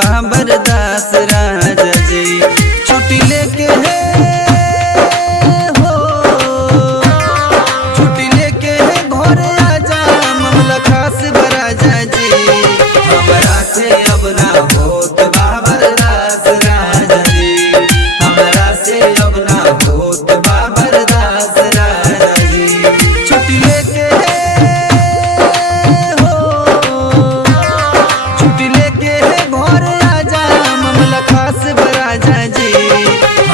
बाबर दास राजा जी। छुट्टी लेके है हो, छुट्टी लेके है घर आजा मामला खास बराजा जी। हमरा से अब ना होत बाबर दास राजा जी, हमरा से अब ना होत बाबर दास राजा जी। छुट्टी लेके हो, छुट्टी लेके घर आजा मामला खास बराजा जी।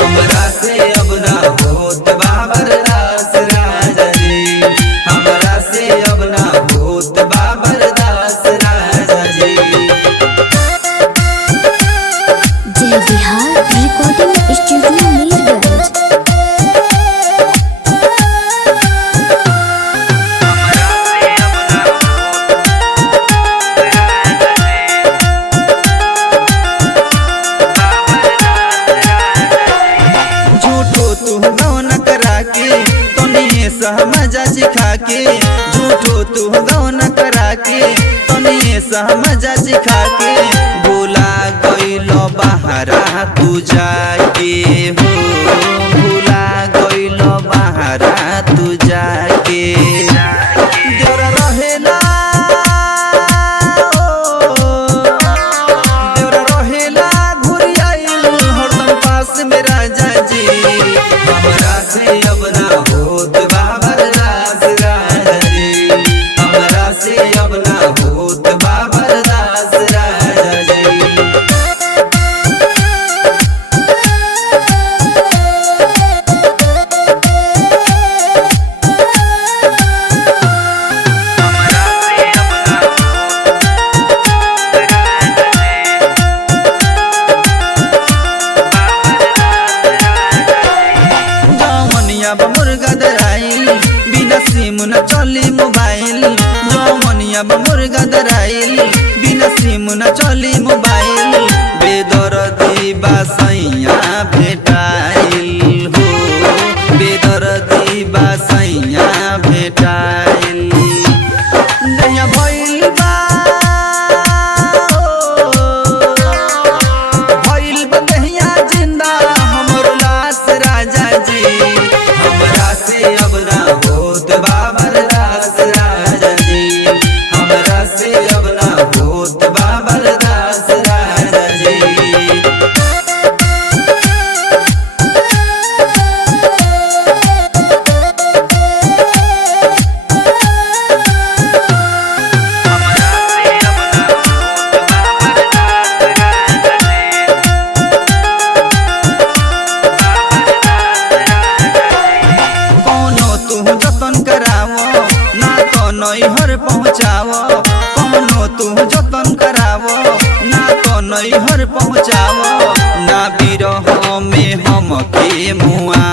हमरा से अब ना होत बाबर दास राजा जी, हमरा से अब ना होत बाबर दास राजा जी। जय बिहार रिकॉर्डिंग स्टूडियो मीरगंज। झूठो तू गौन करा के तोनिए सहमजा सिखा के, झूठो तू गौन करा के तोनिए सहमजा सिखा के। भूला गइलो बहरा तू जाके हो, भूला गइलो बहरा तू जाके। देवरा रहेला देवरा रहेला घुरी आइल हरदम पास में राजा जी। हमरा से अब ना होत बाबर दास राजा जी, हमरा से अब ना होत बाबर दास राजा जी। जौमनिया बा मुर्गा दराइल बिना सिम न चली मोबाइल, जौमनिया बा मुर्गा दराइल बिना सिम न चली मोबाइल। बेदर्दी बा सैया भेटाइल हो, बेदर्दी बा सैया भेटाइल। नया भइल बा भइल बा नहिया जिंदा हमर लाश राजा जी। हमरा से अब ना होत बाबर दास राजा जी, हमरा से अब ना होत बाबर दास राजा जी। कोनो तू जतन करावो ना तो नैहर पहुँचावो, कोनो तू जतन करावो ना तो नैहर पहुँचावो। ना बिरह में हमके मुआ